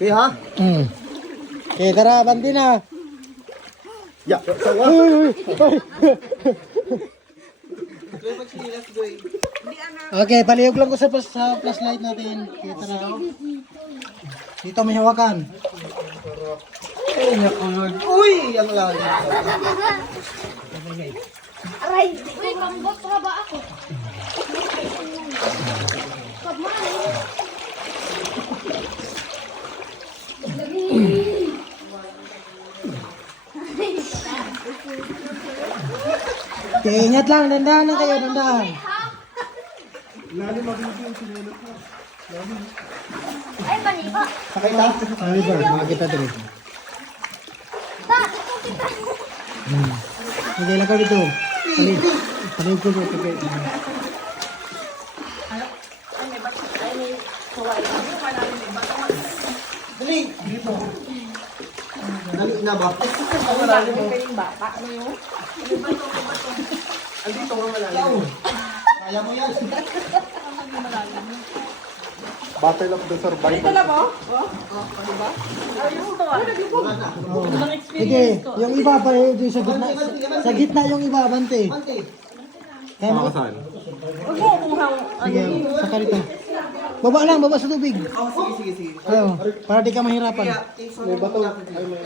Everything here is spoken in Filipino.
Okay, ha? Okay, tara, bandi na. Ya, sawa. Okay, palihog lang ko sa flashlight natin. Okay, tara. Dito may hawakan. Ay, naku, Lord. Uy, ang lalim. Aray! Uy, pambot pa ba ako? Okay, ingat lang. Dandahan lang kayo, dandahan. Ay, maniba! Sakay ta? Ay, ba? Makakita dito. Ta! Ito kita! Okay, lang ka dito. Palihog ko dito. Okay. Dali. Dito. Dali na ba? Ang lalim mo kayong bata. Ano yun? Andito nga malalim. Kaya mo yan. Battle of the Survivor. Ito lang mo? Oh? Diba? Ayun mo to ah. Ibang Okay, experience ko. yung iba pa yung sa gitna. Sa gitna yung iba, bante. Ante. Kaya mo. Saan? Huwag mo kumuhang Sige, saka dito. Baba lang, baba sa tubig. Oh, sige. Ayaw, para di ka mahirapan. May bato. Ay, may